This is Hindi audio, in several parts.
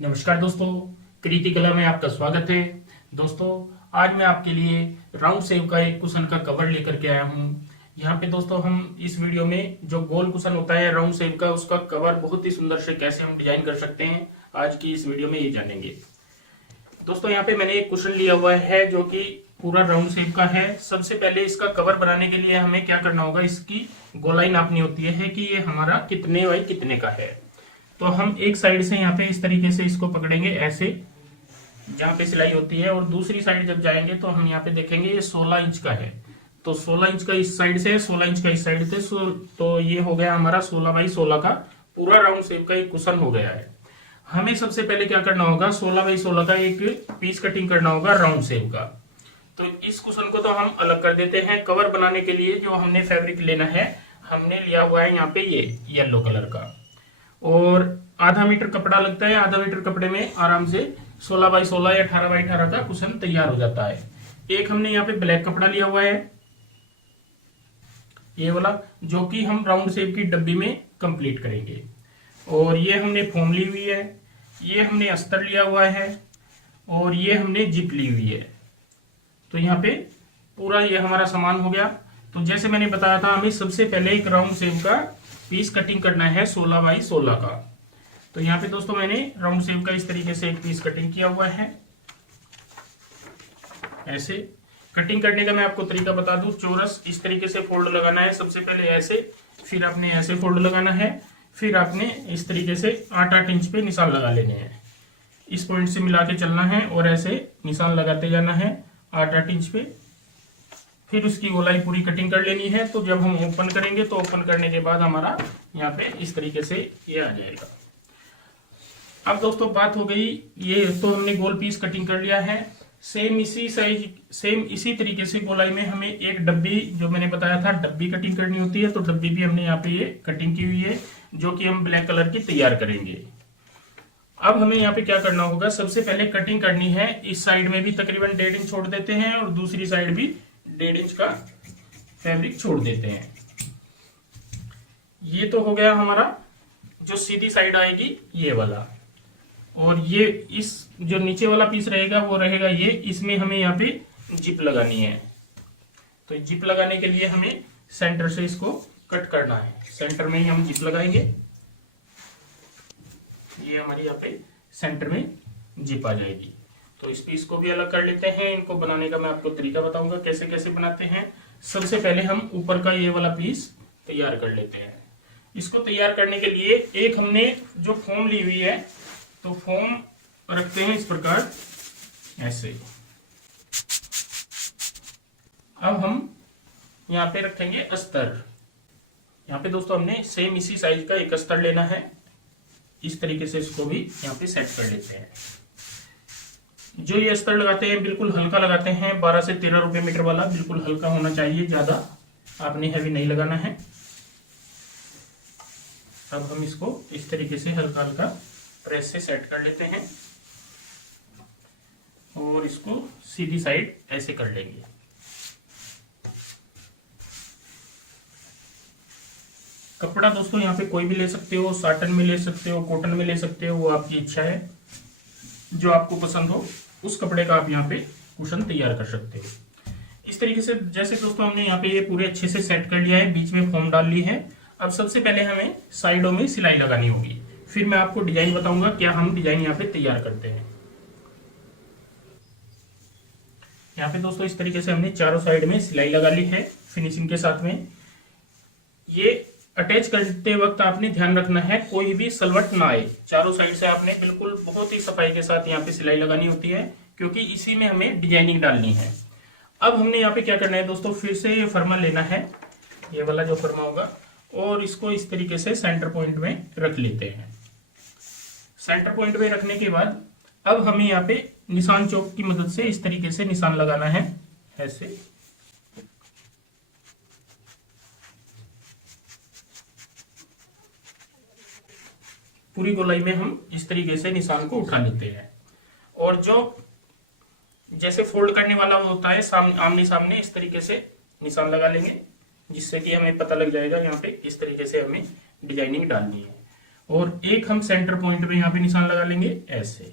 नमस्कार दोस्तों, कृति कला में आपका स्वागत है। दोस्तों, आज मैं आपके लिए राउंड शेप का एक कुशन का कवर लेकर के आया हूँ। यहाँ पे दोस्तों हम इस वीडियो में जो गोल कुशन होता है राउंड शेप का, उसका कवर बहुत ही सुंदर से कैसे हम डिजाइन कर सकते हैं, आज की इस वीडियो में ये जानेंगे। दोस्तों, यहाँ पे मैंने एक कुशन लिया हुआ है जो कि पूरा राउंड शेप का है। सबसे पहले इसका कवर बनाने के लिए हमें क्या करना होगा, इसकी गोलाई नापनी होती है कि ये हमारा कितने बाई कितने का है। तो हम एक साइड से यहाँ पे इस तरीके से इसको पकड़ेंगे, ऐसे जहाँ पे सिलाई होती है, और दूसरी साइड जब जाएंगे तो हम यहाँ पे देखेंगे ये 16 इंच का है। तो 16 इंच का इस साइड से, 16 इंच का इस साइड से, तो ये हो गया हमारा 16 बाई 16 का पूरा राउंड शेप का एक कुशन हो गया है। हमें सबसे पहले क्या करना होगा, 16 बाई 16 का एक पीस कटिंग करना होगा राउंड शेप का। तो इस कुशन को तो हम अलग कर देते हैं। कवर बनाने के लिए जो हमने फैब्रिक लेना है, हमने लिया हुआ है यहाँ पे ये येलो कलर का, और आधा मीटर कपड़ा लगता है। आधा मीटर कपड़े में आराम से 16 बाई 16 या 18 बाई 18 का कुशन तैयार हो जाता है। एक हमने यहाँ पे ब्लैक कपड़ा लिया हुआ है, ये वाला, जो कि हम राउंड शेप की डब्बी में कंप्लीट करेंगे। और ये हमने फोम ली हुई है, ये हमने अस्तर लिया हुआ है, और ये हमने जिप ली हुई है। तो यहाँ पे पूरा ये हमारा सामान हो गया। तो जैसे मैंने बताया था, हमें सबसे पहले एक राउंड शेप का पीस कटिंग करना है 16 बाई 16 का। तो यहाँ पे दोस्तों मैंने राउंड शेप का इस तरीके से एक पीस कटिंग किया हुआ है। ऐसे कटिंग करने का मैं आपको तरीका बता दूं, चौरस इस तरीके से फोल्ड लगाना है। सबसे पहले ऐसे, फिर आपने ऐसे फोल्ड लगाना है, फिर आपने इस तरीके से 8-8 इंच पे निशान लगा लेने हैं। इस पॉइंट से मिला के चलना है और ऐसे निशान लगाते जाना है 8-8 इंच पे। फिर उसकी गोलाई पूरी कटिंग कर लेनी है। तो जब हम ओपन करेंगे तो ओपन करने के बाद हमारा यहाँ पे इस तरीके से ये आ जाएगा। अब दोस्तों बात हो गई, ये तो हमने गोल पीस कटिंग कर लिया है। सेम इसी साइज, सेम इसी तरीके से गोलाई में हमें एक डब्बी, जो मैंने बताया था डब्बी कटिंग करनी होती है, तो डब्बी भी हमने यहाँ पे ये कटिंग की हुई है, जो कि हम ब्लैक कलर की तैयार करेंगे। अब हमें यहाँ पे क्या करना होगा, सबसे पहले कटिंग करनी है। इस साइड में भी तकरीबन 1.5 इंच छोड़ देते हैं, और दूसरी साइड भी 1.5 इंच का फैब्रिक छोड़ देते हैं। ये तो हो गया हमारा, जो सीधी साइड आएगी ये वाला। और ये इस जो नीचे वाला पीस रहेगा वो रहेगा ये, इसमें हमें यहाँ पे जिप लगानी है। तो जिप लगाने के लिए हमें सेंटर से इसको कट करना है। सेंटर में ही हम जिप लगाएंगे। ये हमारी यहाँ पे सेंटर में जिप आ जाएगी। तो इस पीस को भी अलग कर लेते हैं। इनको बनाने का मैं आपको तरीका बताऊंगा कैसे कैसे बनाते हैं। सबसे पहले हम ऊपर का ये वाला पीस तैयार कर लेते हैं। इसको तैयार करने के लिए एक हमने जो फोम ली हुई है, तो फोम रखते हैं इस प्रकार ऐसे। अब हम यहाँ पे रखेंगे अस्तर। यहाँ पे दोस्तों हमने सेम इसी साइज का एक अस्तर लेना है। इस तरीके से इसको भी यहाँ पे सेट कर लेते हैं। जो ये अस्तर लगाते हैं बिल्कुल हल्का लगाते हैं, 12 से 13 रुपए मीटर वाला बिल्कुल हल्का होना चाहिए, ज्यादा आपने हैवी नहीं लगाना है। अब हम इसको इस तरीके से हल्का हल्का प्रेस से सेट कर लेते हैं, और इसको सीधी साइड ऐसे कर लेंगे। कपड़ा दोस्तों यहाँ पे कोई भी ले सकते हो, साटन में ले सकते हो, कॉटन में ले सकते हो, वो आपकी इच्छा है। जो आपको पसंद हो उस कपड़े का आप यहाँ पे कुशन तैयार कर सकते हो। इस तरीके से जैसे दोस्तों हमने यहाँ पे ये पूरे अच्छे से सेट कर लिया है, बीच में फोम डाल ली है। अब सबसे पहले हमें साइडों में सिलाई लगानी होगी, फिर मैं आपको डिजाइन बताऊंगा क्या हम डिजाइन यहाँ पे तैयार करते हैं। यहाँ पे दोस्तों इस तरीके से हमने चारों साइड में सिलाई लगा ली है फिनिशिंग के साथ में। ये अटैच करते वक्त आपने ध्यान रखना है कोई भी सलवट ना आए। चारों साइड से आपने बिल्कुल बहुत ही सफाई के साथ यहाँ पे सिलाई लगानी होती है, क्योंकि इसी में हमें डिजाइनिंग डालनी है। अब हमने यहाँ पे क्या करना है दोस्तों, फिर से ये फर्मा लेना है, ये वाला जो फर्मा होगा, और इसको इस तरीके से सेंटर पॉइंट में रख लेते हैं। सेंटर पॉइंट में रखने के बाद अब हमें यहाँ पे निशान चौक की मदद से इस तरीके से निशान लगाना है, ऐसे। पूरी गोलाई में हम इस तरीके से निशान को उठा लेते हैं, और जो जैसे फोल्ड करने वाला होता है आमने सामने इस तरीके से निशान लगा लेंगे, जिससे कि हमें पता लग जाएगा यहाँ पे इस तरीके से हमें डिजाइनिंग डालनी है। और एक हम सेंटर पॉइंट में यहाँ पे निशान लगा लेंगे ऐसे।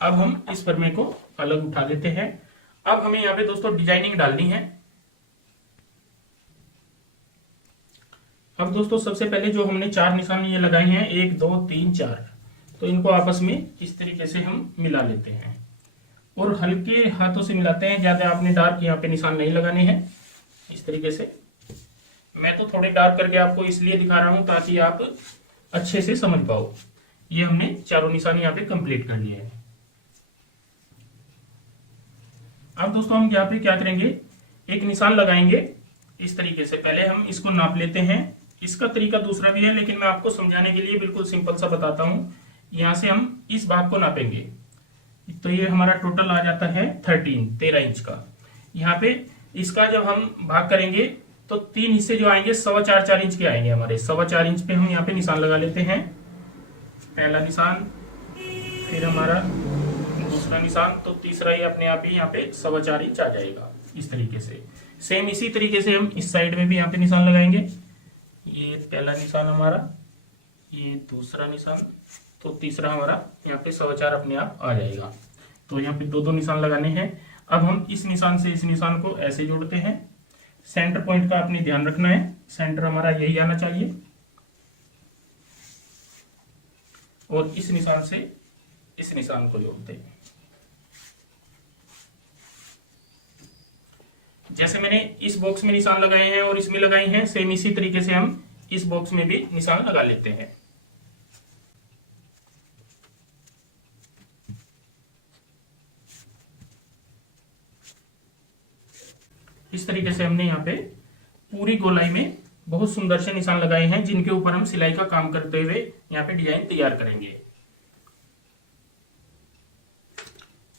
अब हम इस परमे को अलग उठा देते हैं। अब हमें यहाँ पे दोस्तों डिजाइनिंग डालनी है। अब दोस्तों सबसे पहले जो हमने 4 निशान ये लगाए हैं, 1 2 3 4, तो इनको आपस में इस तरीके से हम मिला लेते हैं और हल्के हाथों से मिलाते हैं। ज्यादा आपने डार्क यहाँ पे निशान नहीं लगाने हैं। इस तरीके से मैं तो थोड़े डार्क करके आपको इसलिए दिखा रहा हूं ताकि आप अच्छे से समझ पाओ। ये हमने चारों निशान यहाँ पे कंप्लीट कर लिए हैं। अब दोस्तों हम यहाँ पे क्या करेंगे, एक निशान लगाएंगे इस तरीके से। पहले हम इसको नाप लेते हैं। इसका तरीका दूसरा भी है, लेकिन मैं आपको समझाने के लिए बिल्कुल सिंपल सा बताता हूँ। यहाँ से हम इस भाग को नापेंगे, तो ये हमारा टोटल आ जाता है 13 इंच का। यहाँ पे इसका जब हम भाग करेंगे तो 3 हिस्से जो आएंगे 4.25 इंच के आएंगे हमारे। 4.25 इंच पे हम यहाँ पे निशान लगा लेते हैं। पहला निशान, फिर हमारा दूसरा निशान, तो तीसरा ही अपने आप ही यहाँ पे 4.25 इंच आ जाएगा इस तरीके से। सेम इसी तरीके से हम इस साइड में भी यहाँ पे निशान लगाएंगे। ये पहला निशान हमारा, ये दूसरा निशान, तो तीसरा हमारा यहाँ पे 4.25 अपने आप आ जाएगा। तो यहाँ पे 2 निशान लगाने हैं। अब हम इस निशान से इस निशान को ऐसे जोड़ते हैं। सेंटर पॉइंट का आपने ध्यान रखना है, सेंटर हमारा यही आना चाहिए। और इस निशान से इस निशान को जोड़ते हैं। जैसे मैंने इस बॉक्स में निशान लगाए हैं और इसमें लगाए हैं, सेम इसी तरीके से हम इस बॉक्स में भी निशान लगा लेते हैं। इस तरीके से हमने यहाँ पे पूरी गोलाई में बहुत सुंदर से निशान लगाए हैं, जिनके ऊपर हम सिलाई का काम करते हुए यहाँ पे डिजाइन तैयार करेंगे।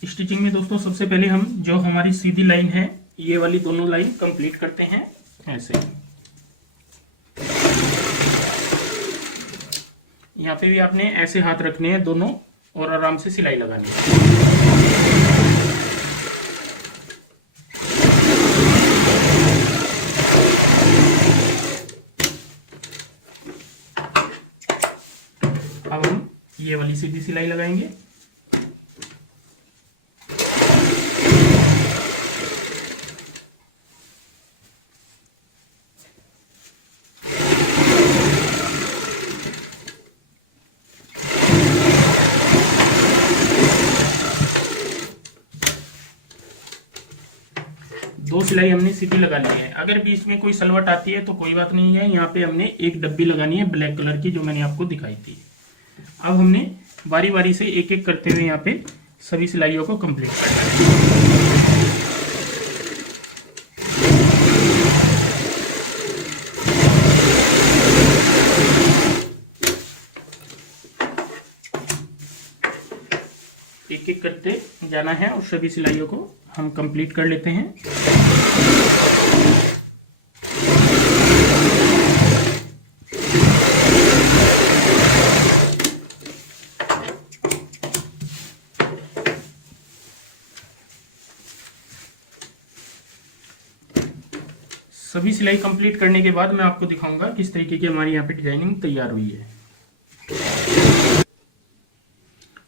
स्टिचिंग में दोस्तों सबसे पहले हम जो हमारी सीधी लाइन है, ये वाली दोनों लाइन कंप्लीट करते हैं ऐसे। यहाँ पे भी आपने ऐसे हाथ रखने हैं दोनों और आराम से सिलाई लगानी है। अब हम ये वाली सीधी सिलाई लगाएंगे। दो सिलाई हमने सीधी लगा ली है। अगर बीच में कोई सलवट आती है तो कोई बात नहीं है। यहाँ पे हमने एक डब्बी लगानी है ब्लैक कलर की, जो मैंने आपको दिखाई थी। अब हमने बारी बारी से एक एक करते हुए यहाँ पे सभी सिलाइयों को कंप्लीट करना है। एक एक करते जाना है और सभी सिलाइयों को हम कंप्लीट कर लेते हैं। सभी सिलाई कंप्लीट करने के बाद मैं आपको दिखाऊंगा किस तरीके की हमारी यहाँ पे डिजाइनिंग तैयार हुई है।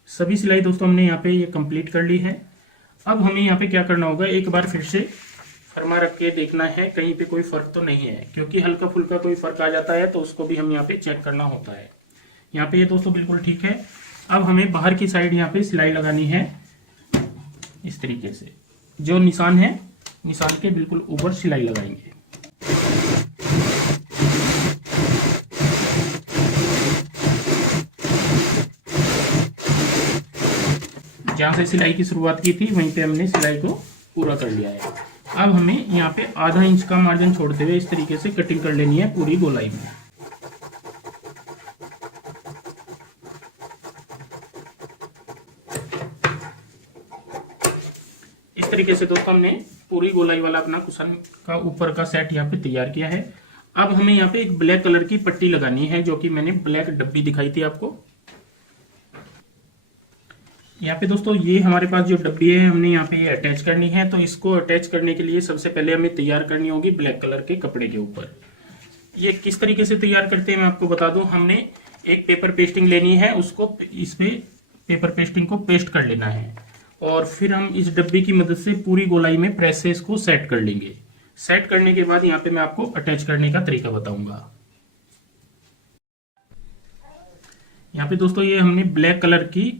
सभी सिलाई दोस्तों हमने यहाँ पे ये कंप्लीट कर ली है। अब हमें यहाँ पे क्या करना होगा, एक बार फिर से फरमा रख के देखना है कहीं पे कोई फर्क तो नहीं है, क्योंकि हल्का फुल्का कोई फर्क आ जाता है तो उसको भी हम यहाँ पे चेक करना होता है। यहाँ पे ये दोस्तों बिल्कुल ठीक है। अब हमें बाहर की साइड यहाँ पे सिलाई लगानी है इस तरीके से। जो निशान है, निशान के बिल्कुल ऊपर सिलाई लगाएंगे। जहाँ से सिलाई की शुरुआत की थी वहीं पे हमने सिलाई को पूरा कर लिया है। अब हमें यहाँ पे आधा इंच का मार्जिन छोड़ते हुए इस तरीके से कटिंग कर लेनी है पूरी गोलाई में। इस तरीके से दोस्तों हमने पूरी गोलाई वाला अपना कुशन का ऊपर का सेट यहाँ पे तैयार किया है। अब हमें यहाँ पे एक ब्लैक कलर की पट्टी लगानी है, जो कि मैंने ब्लैक डब्बी दिखाई थी आपको। यहाँ पे दोस्तों ये हमारे पास जो डब्बी है, हमने यहाँ पे ये अटैच करनी है। तो इसको अटैच करने के लिए सबसे पहले हमें तैयार करनी होगी ब्लैक कलर के कपड़े के ऊपर। ये किस तरीके से तैयार करते हैं मैं आपको बता दूं। हमने एक पेपर पेस्टिंग लेनी है, उसको इसमें पेपर पेस्टिंग को पेस्ट कर लेना है और फिर हम इस डब्बे की मदद से पूरी गोलाई में प्रेस से इसको सेट कर लेंगे। सेट करने के बाद यहाँ पे मैं आपको अटैच करने का तरीका बताऊंगा। यहाँ पे दोस्तों ये हमने ब्लैक कलर की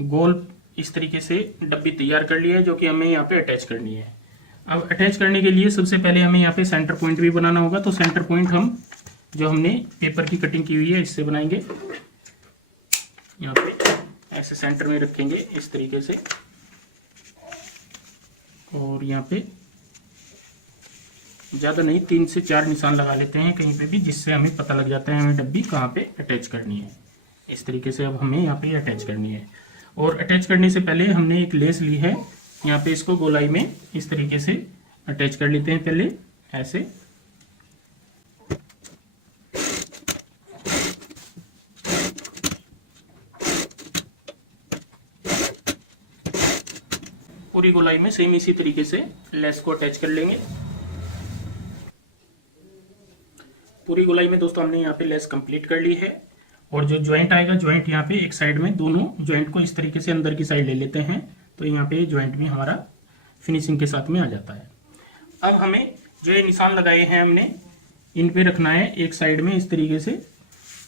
गोल इस तरीके से डब्बी तैयार कर लिया है, जो कि हमें यहाँ पे अटैच करनी है। अब अटैच करने के लिए सबसे पहले हमें यहाँ पे सेंटर पॉइंट भी बनाना होगा। तो सेंटर पॉइंट हम जो हमने पेपर की कटिंग की हुई है इससे बनाएंगे। यहाँ पे ऐसे सेंटर में रखेंगे इस तरीके से और यहाँ पे ज़्यादा नहीं 3 से 4 निशान लगा लेते हैं कहीं पे भी, जिससे हमें पता लग जाता है हमें डब्बी कहाँ पे अटैच करनी है। इस तरीके से अब हमें यहाँ पे अटैच करनी है। और अटैच करने से पहले हमने एक लेस ली है, यहाँ पे इसको गोलाई में इस तरीके से अटैच कर लेते हैं पहले ऐसे। पूरी गोलाई में सेम इसी तरीके से लेस को अटैच कर लेंगे। पूरी गोलाई में दोस्तों हमने यहाँ पे लेस कंप्लीट कर ली है और जो ज्वाइंट आएगा, ज्वाइंट यहाँ पे एक साइड में, दोनों ज्वाइंट को इस तरीके से अंदर की साइड ले लेते हैं तो यहाँ पे ज्वाइंट भी हमारा फिनिशिंग के साथ में आ जाता है। अब हमें जो ये निशान लगाए हैं हमने इन पे रखना है एक साइड में इस तरीके से,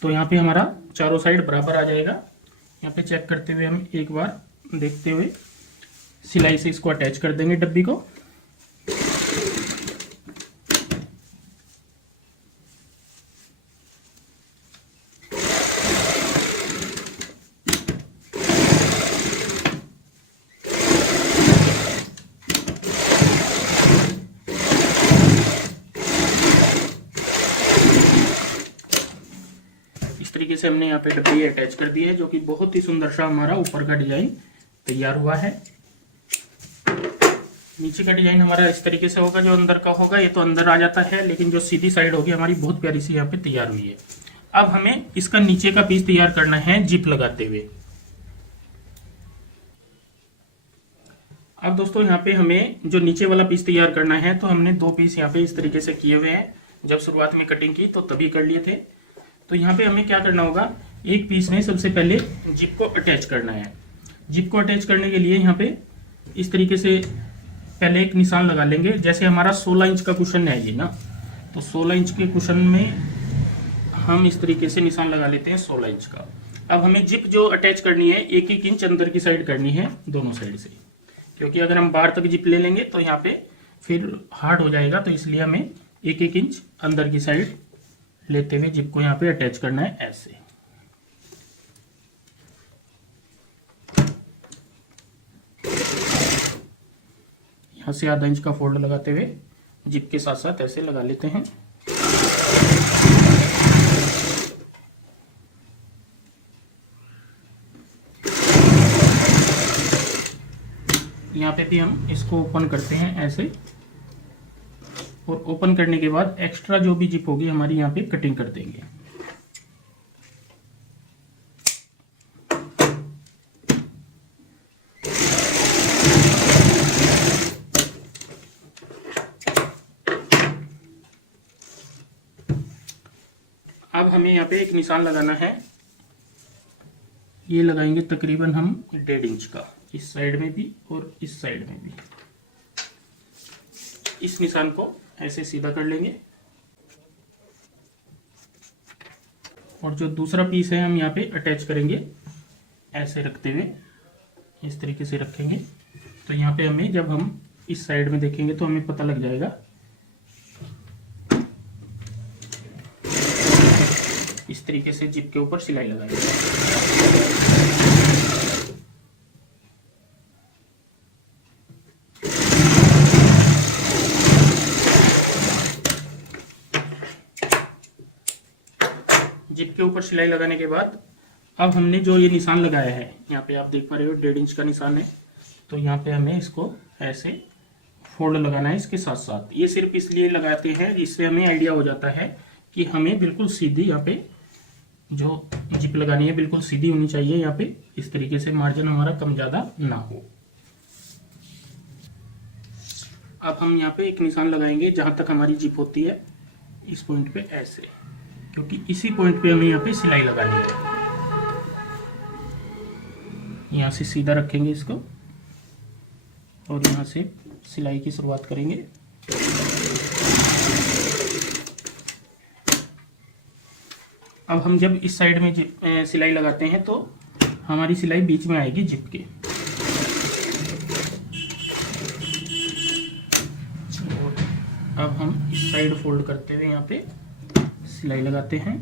तो यहाँ पे हमारा चारों साइड बराबर आ जाएगा। यहाँ पे चेक करते हुए हम एक बार देखते हुए सिलाई से इसको अटैच कर देंगे डब्बी को। इस तरीके से हमने यहाँ पे डब्बी अटैच कर दी है, जो कि बहुत ही सुंदर सा हमारा ऊपर का डिजाइन तैयार हुआ है। नीचे का डिजाइन हमारा इस तरीके से होगा, जो अंदर का होगा ये तो अंदर आ जाता है, लेकिन जो सीधी साइड होगी हमारी बहुत प्यारी सी यहाँ पे तैयार हुई है। अब हमें इसका नीचे का पीस तैयार करना है जिप लगाते हुए। अब दोस्तों यहाँ पे हमें जो नीचे वाला पीस तैयार करना है, तो हमने 2 पीस यहाँ पे इस तरीके से किए हुए हैं। जब शुरुआत में कटिंग की तो तभी कर लिए थे। तो यहाँ पे हमें क्या करना होगा, एक पीस में सबसे पहले जिप को अटैच करना है। जिप को अटैच करने के लिए यहाँ पे इस तरीके से पहले एक निशान लगा लेंगे। जैसे हमारा 16 इंच का कुशन है ये ना, तो 16 इंच के कुशन में हम इस तरीके से निशान लगा लेते हैं 16 इंच का। अब हमें जिप जो अटैच करनी है 1-1 इंच अंदर की साइड करनी है दोनों साइड से, क्योंकि अगर हम बाहर तक जिप ले लेंगे तो यहाँ पे फिर हार्ड हो जाएगा। तो इसलिए हमें 1-1 इंच अंदर की साइड लेते हुए जिप को यहाँ पे अटैच करना है ऐसे। यहाँ से आधा इंच का फोल्ड लगाते हुए जिप के साथ साथ ऐसे लगा लेते हैं। यहाँ पे भी हम इसको ओपन करते हैं ऐसे, और ओपन करने के बाद एक्स्ट्रा जो भी जिप होगी हमारी यहाँ पे कटिंग कर देंगे। अब हमें यहाँ पे एक निशान लगाना है, ये लगाएंगे तकरीबन हम 1.5 इंच का, इस साइड में भी और इस साइड में भी। इस निशान को ऐसे सीधा कर लेंगे और जो दूसरा पीस है हम यहाँ पे अटैच करेंगे ऐसे रखते हुए, इस तरीके से रखेंगे। तो यहाँ पे हमें जब हम इस साइड में देखेंगे तो हमें पता लग जाएगा। इस तरीके से जिप के ऊपर सिलाई लगाएंगे। जिप के ऊपर सिलाई लगाने के बाद अब हमने जो ये निशान लगाया है, यहाँ पे आप देख पा रहे हो 1.5 इंच का निशान है, तो यहाँ पे हमें इसको ऐसे फोल्ड लगाना है इसके साथ साथ। ये सिर्फ इसलिए लगाते हैं जिससे हमें आइडिया हो जाता है कि हमें बिल्कुल सीधी यहाँ पे जो जिप लगानी है बिल्कुल सीधी होनी चाहिए। यहाँ पे इस तरीके से मार्जिन हमारा कम ज्यादा ना हो। अब हम यहाँ पे एक निशान लगाएंगे जहां तक हमारी जिप होती है, इस पॉइंट पे ऐसे। क्योंकि इसी पॉइंट पे हमें यहाँ पे सिलाई लगानी है। यहाँ से सीधा रखेंगे इसको और यहाँ से सिलाई की शुरुआत करेंगे। अब हम जब इस साइड में सिलाई लगाते हैं तो हमारी सिलाई बीच में आएगी जिप के। अब हम इस साइड फोल्ड करते हुए यहाँ पे सिलाई लगाते हैं।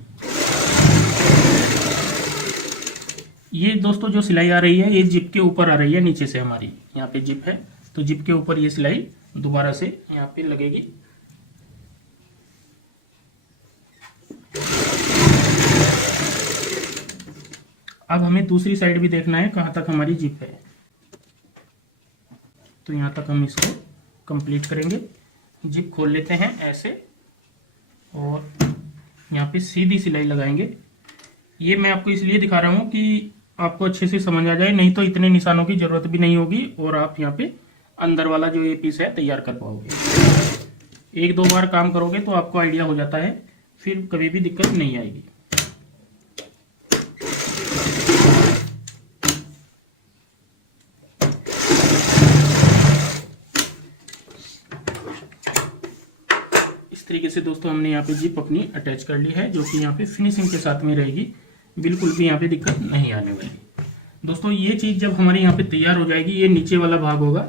ये दोस्तों जो सिलाई आ रही है ये जिप के ऊपर आ रही है, नीचे से हमारी यहाँ पे जिप है तो जिप के ऊपर ये सिलाई दोबारा से यहाँ पे लगेगी। अब हमें दूसरी साइड भी देखना है कहाँ तक हमारी जिप है, तो यहाँ तक हम इसको कंप्लीट करेंगे। जिप खोल लेते हैं ऐसे और यहाँ पे सीधी सिलाई लगाएंगे। ये मैं आपको इसलिए दिखा रहा हूँ कि आपको अच्छे से समझ आ जाए, नहीं तो इतने निशानों की जरूरत भी नहीं होगी और आप यहाँ पे अंदर वाला जो ये पीस है तैयार कर पाओगे। एक दो बार काम करोगे तो आपको आइडिया हो जाता है, फिर कभी भी दिक्कत नहीं आएगी। इस तरीके से दोस्तों हमने यहाँ पे जिप अपनी अटैच कर ली है, जो कि यहाँ पे फिनिशिंग के साथ में रहेगी, बिल्कुल भी यहाँ पे दिक्कत नहीं आने वाली। दोस्तों ये चीज जब हमारी यहाँ पे तैयार हो जाएगी, ये नीचे वाला भाग होगा,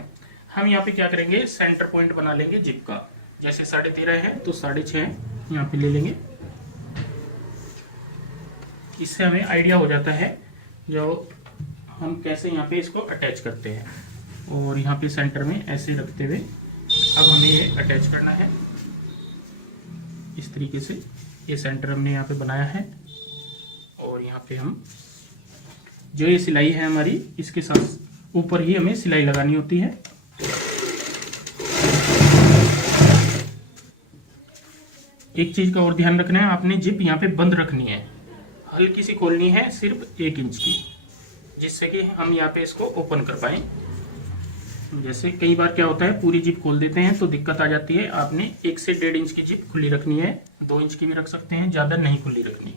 हम यहाँ पे क्या करेंगे सेंटर पॉइंट बना लेंगे जिप का। जैसे 13.5 है तो 6.5 यहाँ पे ले लेंगे। इससे हमें आइडिया हो जाता है जो हम कैसे यहाँ पे इसको अटैच करते हैं। और यहाँ पे सेंटर में ऐसे रखते हुए अब हमें ये अटैच करना है। इस तरीके से ये सेंटर हमने यहाँ पे बनाया है और यहाँ पे हम जो ये सिलाई है हमारी इसके साथ ऊपर ही हमें सिलाई लगानी होती है। एक चीज का और ध्यान रखना है, आपने जिप यहाँ पे बंद रखनी है, हल्की सी खोलनी है, सिर्फ 1 इंच की, जिससे कि हम यहाँ पे इसको ओपन कर पाए। जैसे कई बार क्या होता है पूरी जिप खोल देते हैं तो दिक्कत आ जाती है। आपने 1 से 1.5 इंच की जिप खुली रखनी है, 2 इंच की भी रख सकते हैं, ज्यादा नहीं खुली रखनी।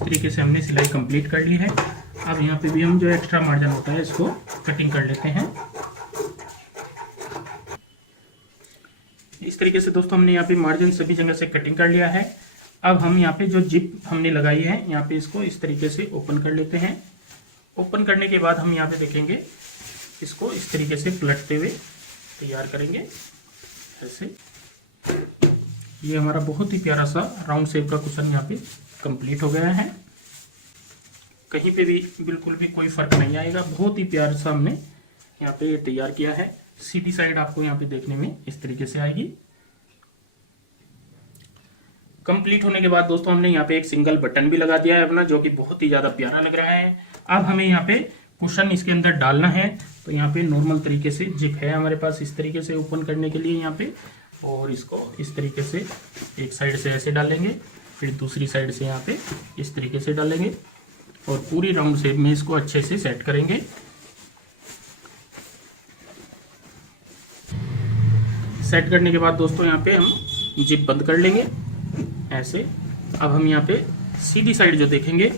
तरीके से हमने सिलाई कंप्लीट कर ली है। अब यहाँ पे भी हम जो एक्स्ट्रा मार्जिन होता है इसको कटिंग कर लेते हैं। इस तरीके से दोस्तों हमने यहाँ पे मार्जिन सभी जगह से कटिंग कर लिया है। अब हम यहाँ पे जो जिप हमने लगाई है यहाँ पे इसको इस तरीके से ओपन कर लेते हैं। ओपन करने के बाद हम यहाँ पे देखेंगे इसको इस तरीके से पलटते हुए तैयार करेंगे ऐसे। ये हमारा बहुत ही प्यारा सा राउंड शेप का कुशन यहाँ पे कंप्लीट हो गया है। कहीं पे भी बिल्कुल भी कोई फर्क नहीं आएगा, बहुत ही प्यार सा हमने यहाँ पे तैयार किया है। सीधी साइड आपको यहाँ पे देखने में इस तरीके से आएगी। कंप्लीट होने के बाद दोस्तों हमने यहाँ पे एक सिंगल बटन भी लगा दिया है अपना, जो कि बहुत ही ज्यादा प्यारा लग रहा है। अब हमें यहाँ पे कुशन इसके अंदर डालना है, तो यहाँ पे नॉर्मल तरीके से जिप है हमारे पास इस तरीके से ओपन करने के लिए यहाँ पे, और इसको इस तरीके से एक साइड से ऐसे डालेंगे, फिर दूसरी साइड से यहाँ पे इस तरीके से डालेंगे और पूरी राउंड शेप में इसको अच्छे से सेट करेंगे। सेट करने के बाद दोस्तों यहाँ पे हम जिप बंद कर लेंगे ऐसे। अब हम यहाँ पे सीधी साइड जो देखेंगे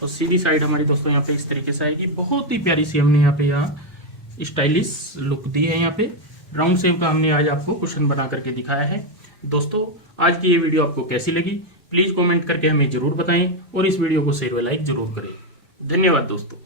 तो सीधी साइड हमारी दोस्तों यहाँ पे इस तरीके से आएगी। बहुत ही प्यारी सी हमने यहाँ पे यहाँ स्टाइलिश लुक दी है। यहाँ पे राउंड शेप का हमने आज आपको कुशन बना करके दिखाया है। दोस्तों आज की ये वीडियो आपको कैसी लगी प्लीज कमेंट करके हमें जरूर बताएं और इस वीडियो को शेयर व लाइक जरूर करें। धन्यवाद दोस्तों।